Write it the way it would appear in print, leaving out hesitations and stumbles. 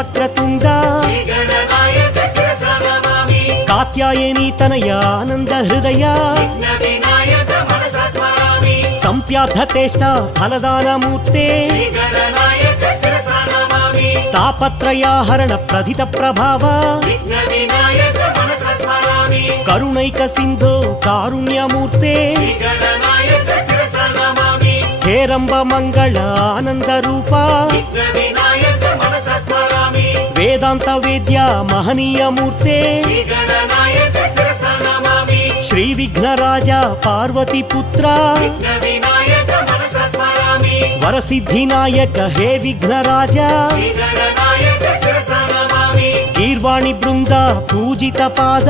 వక్రతుండ కాత్యాయని తనయ ఆనంద హృదయ సంప్యార్థతేష్ట ఫలదానమూర్తే తాపత్రయాహరణ ప్రధిత ప్రభావ కరుణైక సింధో కారుణ్యమూర్తే హేరంబ మంగళ ఆనంద రూప వేదాంత వేద్య మహనీయమూర్తే శ్రీ విఘ్నరాజ పార్వతి పుత్ర వరసిద్ధినాయక హే విఘ్నరాజ గీర్వాణి బృంద పూజిత పాద